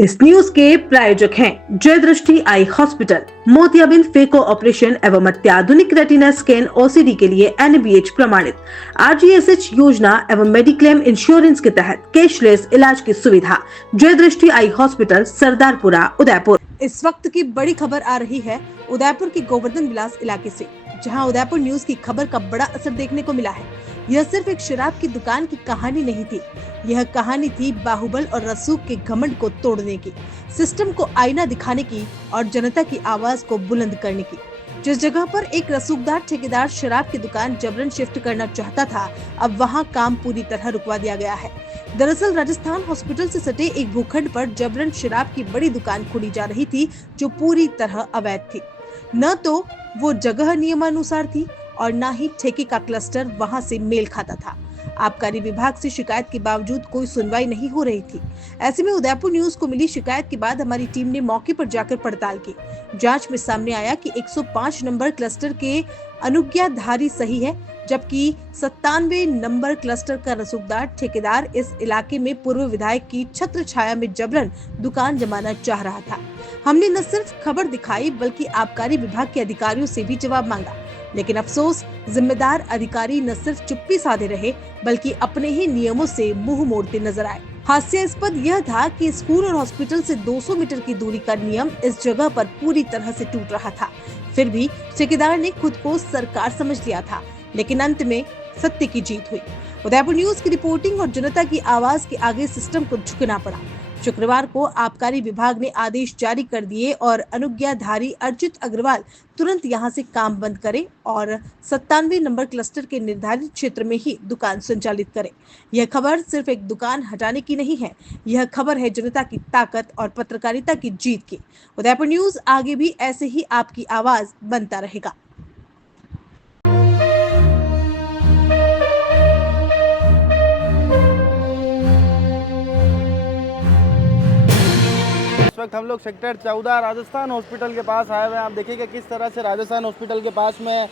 इस न्यूज के प्रायोजक हैं जय दृष्टि आई हॉस्पिटल, मोतियाबिंद फेको ऑपरेशन एवं अत्याधुनिक रेटिना स्कैन ओसीडी के लिए NABH प्रमाणित, RGSH योजना एवं मेडिक्लेम इंश्योरेंस के तहत कैशलेस इलाज की सुविधा। जय दृष्टि आई हॉस्पिटल, सरदारपुरा, उदयपुर। इस वक्त की बड़ी खबर आ रही है उदयपुर के गोवर्धन विलास इलाके से, जहां उदयपुर न्यूज की खबर का बड़ा असर देखने को मिला है। यह सिर्फ एक शराब की दुकान की कहानी नहीं थी, यह कहानी थी बाहुबल और रसूख के घमंड को तोड़ने की, सिस्टम को आईना दिखाने की और जनता की आवाज को बुलंद करने की। जिस जगह पर एक रसूखदार ठेकेदार शराब की दुकान जबरन शिफ्ट करना चाहता था, अब वहां काम पूरी तरह रुकवा दिया गया है। दरअसल राजस्थान हॉस्पिटल से सटे एक भूखंड पर जबरन शराब की बड़ी दुकान खोली जा रही थी, जो पूरी तरह अवैध थी। न तो वो जगह नियमानुसार थी और न ही ठेके का क्लस्टर वहां से मेल खाता था। आबकारी विभाग से शिकायत के बावजूद कोई सुनवाई नहीं हो रही थी। ऐसे में उदयपुर न्यूज को मिली शिकायत के बाद हमारी टीम ने मौके पर जाकर पड़ताल की। जांच में सामने आया कि 105 नंबर क्लस्टर के अनुज्ञाधारी सही है, जबकि 97 नंबर क्लस्टर का रसूखदार ठेकेदार इस इलाके में पूर्व विधायक की छत्र छाया में जबरन दुकान जमाना चाह रहा था। हमने न सिर्फ खबर दिखाई बल्कि आबकारी विभाग के अधिकारियों से भी जवाब मांगा, लेकिन अफसोस, जिम्मेदार अधिकारी न सिर्फ चुप्पी साधे रहे बल्कि अपने ही नियमों से मुंह मोड़ते नजर आए। हास्यास्पद यह था कि स्कूल और हॉस्पिटल से 200 मीटर की दूरी का नियम इस जगह पर पूरी तरह से टूट रहा था। फिर भी ठेकेदार ने खुद को सरकार समझ लिया था, लेकिन अंत में सत्य की जीत हुई। उदयपुर न्यूज की रिपोर्टिंग और जनता की आवाज के आगे सिस्टम को झुकना पड़ा। शुक्रवार को आबकारी विभाग ने आदेश जारी कर दिए और अनुज्ञाधारी अर्चित अग्रवाल तुरंत यहां से काम बंद करे और 97 नंबर क्लस्टर के निर्धारित क्षेत्र में ही दुकान संचालित करे। यह खबर सिर्फ एक दुकान हटाने की नहीं है, यह खबर है जनता की ताकत और पत्रकारिता की जीत की। उदयपुर न्यूज आगे भी ऐसे ही आपकी आवाज बनता रहेगा। इस वक्त हम लोग सेक्टर 14 राजस्थान हॉस्पिटल के पास आए हुए हैं। आप देखिएगा किस तरह से राजस्थान हॉस्पिटल के पास में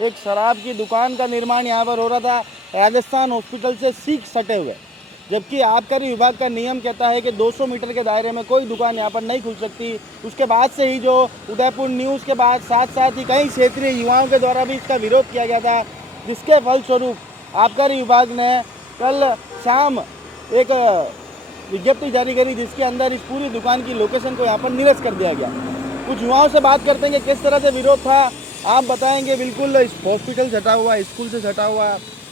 एक शराब की दुकान का निर्माण यहाँ पर हो रहा था, राजस्थान हॉस्पिटल से सीख सटे हुए। जबकि आबकारी विभाग का नियम कहता है कि 200 मीटर के दायरे में कोई दुकान यहाँ पर नहीं खुल सकती। उसके बाद से ही जो उदयपुर न्यूज़ के बाद साथ ही कई क्षेत्रीय युवाओं के द्वारा भी इसका विरोध किया गया था, जिसके फलस्वरूप आबकारी विभाग ने कल शाम एक विज्ञप्ति जारी करी, जिसके अंदर इस पूरी दुकान की लोकेशन को यहाँ पर निरस्त कर दिया गया। कुछ युवाओं से बात करते हैं कि किस तरह से विरोध था, आप बताएंगे। बिल्कुल इस हॉस्पिटल से हटा हुआ, स्कूल से हटा हुआ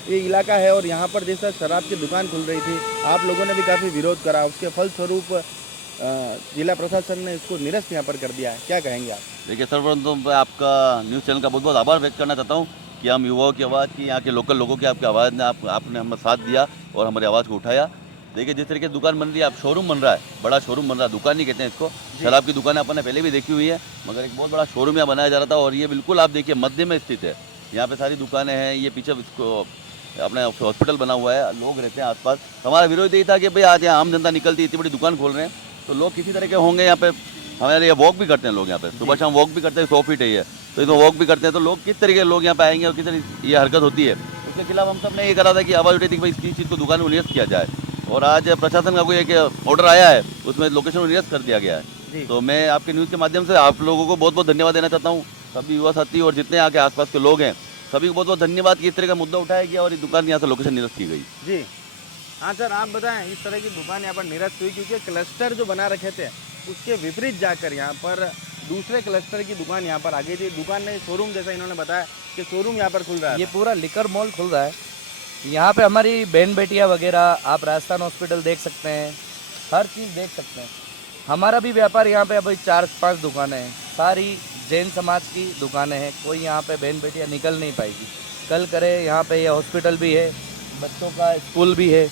ये इलाका है और यहाँ पर जैसा शराब की दुकान खुल रही थी, आप लोगों ने भी काफ़ी विरोध करा। उसके फलस्वरूप जिला प्रशासन ने इसको निरस्त यहाँ पर कर दिया है। क्या कहेंगे आप? देखिए, सर्वप्रथम मैं आपका न्यूज़ चैनल का बहुत बहुत आभार व्यक्त करना चाहता हूँ कि हम युवाओं की आवाज़ की, यहाँ के लोकल लोगों की आपकी आवाज़ ने आपने हमें साथ दिया और हमारी आवाज़ को उठाया। देखिए, जिस तरीके से दुकान बन रही है, आप शोरूम बन रहा है, बड़ा शोरूम बन रहा है, दुकान नहीं कहते हैं इसको। शराब की दुकान अपन ने पहले भी देखी हुई है, मगर एक बहुत बड़ा शोरूम यहाँ बनाया जा रहा था और ये बिल्कुल आप देखिए मध्य में स्थित है। यहाँ पे सारी दुकानें हैं, ये पीछे इसको अपने हॉस्पिटल बना हुआ है, लोग रहते हैं आसपास। हमारा विरोध यही था कि भाई आज यहाँ आम जनता निकलती, इतनी बड़ी दुकान खोल रहे हैं तो लोग किसी तरह के होंगे। यहाँ पे हमारे वॉक भी करते हैं लोग, यहाँ पे सुबह शाम वॉक भी करते हैं, 100 फीट है ये, तो इसमें वॉक भी करते हैं। तो लोग किस तरीके के लोग यहाँ पे आएंगे और किस तरह ये हरकत होती है, उसके खिलाफ हम सब ने ये करा था कि आवाज़ उठी थी कि भाई इस चीज़ को दुकान को निरस्त किया जाए। और आज प्रशासन का कोई एक ऑर्डर आया है, उसमें लोकेशन को निरस्त कर दिया गया है। तो मैं आपके न्यूज़ के माध्यम से आप लोगों को बहुत बहुत धन्यवाद देना चाहता हूँ, सभी युवा साथी और जितने यहाँ के आसपास के लोग हैं, सभी को बहुत बहुत धन्यवाद कि इस तरह का मुद्दा उठाया गया और ये दुकान यहाँ से लोकेशन निरस्त की गई। जी हाँ सर, आप बताएं, इस तरह की दुकान यहाँ पर निरस्त हुई क्योंकि क्लस्टर जो बना रखे थे उसके विपरीत जाकर यहाँ पर दूसरे क्लस्टर की दुकान यहाँ पर आ गई थी। दुकान में शोरूम, जैसा इन्होंने बताया कि शोरूम यहाँ पर खुल रहा है। ये पूरा लिकर मॉल खुल रहा है। यहाँ पे हमारी बहन बेटियाँ वगैरह, आप राजस्थान हॉस्पिटल देख सकते हैं, हर चीज़ देख सकते हैं। हमारा भी व्यापार यहाँ पे अभी 4-5 दुकानें हैं, सारी जैन समाज की दुकानें हैं। कोई यहाँ पे बहन बेटियाँ निकल नहीं पाएगी। कल करे यहाँ पे ये हॉस्पिटल भी है, बच्चों का स्कूल भी है।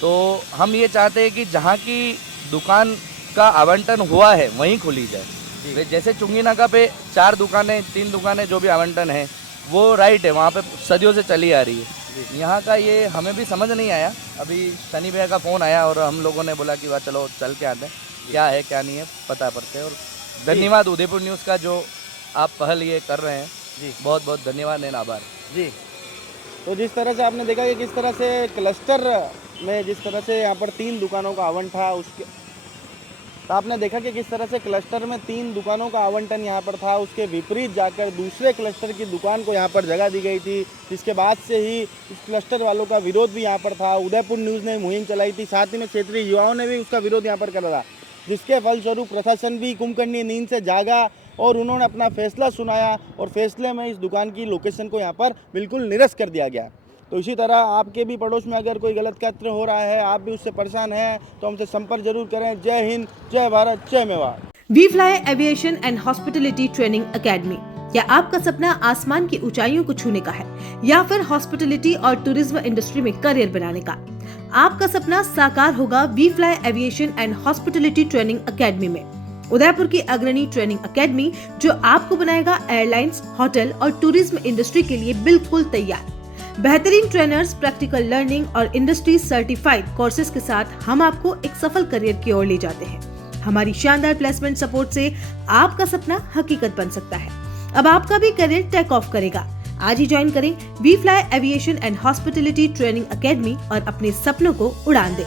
तो हम ये चाहते हैं कि जहाँ की दुकान का आवंटन हुआ है वहीं खुली जाए। जैसे चुंगी नाका पे 4 दुकानें 3 दुकानें जो भी आवंटन है वो राइट है, वहाँ पे सदियों से चली आ रही है। यहाँ का ये हमें भी समझ नहीं आया। अभी शनि भैया का फ़ोन आया और हम लोगों ने बोला कि वाह चलो चल के आते हैं, क्या है क्या नहीं है पता पड़ते हैं। और धन्यवाद उदयपुर न्यूज़ का जो आप पहल ये कर रहे हैं जी, बहुत बहुत धन्यवाद एंड आभार जी। तो जिस तरह से आपने देखा कि किस तरह से क्लस्टर में जिस तरह से यहाँ पर 3 दुकानों का आवंटन था, उसके तो आपने देखा कि किस तरह से क्लस्टर में 3 दुकानों का आवंटन यहाँ पर था, उसके विपरीत जाकर दूसरे क्लस्टर की दुकान को यहाँ पर जगह दी गई थी, जिसके बाद से ही उस क्लस्टर वालों का विरोध भी यहाँ पर था। उदयपुर न्यूज़ ने मुहिम चलाई थी, साथ ही में क्षेत्रीय युवाओं ने भी उसका विरोध यहाँ पर करा था, जिसके फलस्वरूप प्रशासन भी कुंभकर्णी नींद से जागा और उन्होंने अपना फैसला सुनाया और फैसले में इस दुकान की लोकेशन को यहाँ पर बिल्कुल निरस्त कर दिया गया। तो इसी तरह आपके भी पड़ोस में अगर कोई गलत कार्य हो रहा है, आप भी उससे परेशान हैं, तो हमसे संपर्क जरूर करें। जय हिंद, जय भारत, जय Mewar. We Fly aviation and hospitality training academy. क्या आपका सपना आसमान की ऊंचाइयों को छूने का है या फिर हॉस्पिटलिटी और टूरिज्म इंडस्ट्री में करियर बनाने का? आपका सपना साकार होगा We Fly aviation and hospitality training academy में। उदयपुर की अग्रणी ट्रेनिंग अकेडमी जो आपको बनाएगा एयरलाइंस, होटल और टूरिज्म इंडस्ट्री के लिए बिल्कुल तैयार। बेहतरीन ट्रेनर्स, प्रैक्टिकल लर्निंग और इंडस्ट्री सर्टिफाइड कोर्सेज के साथ हम आपको एक सफल करियर की ओर ले जाते हैं। हमारी शानदार प्लेसमेंट सपोर्ट से आपका सपना हकीकत बन सकता है। अब आपका भी करियर टेक ऑफ करेगा। आज ही ज्वाइन करें We Fly aviation and hospitality training academy और अपने सपनों को उड़ान दें।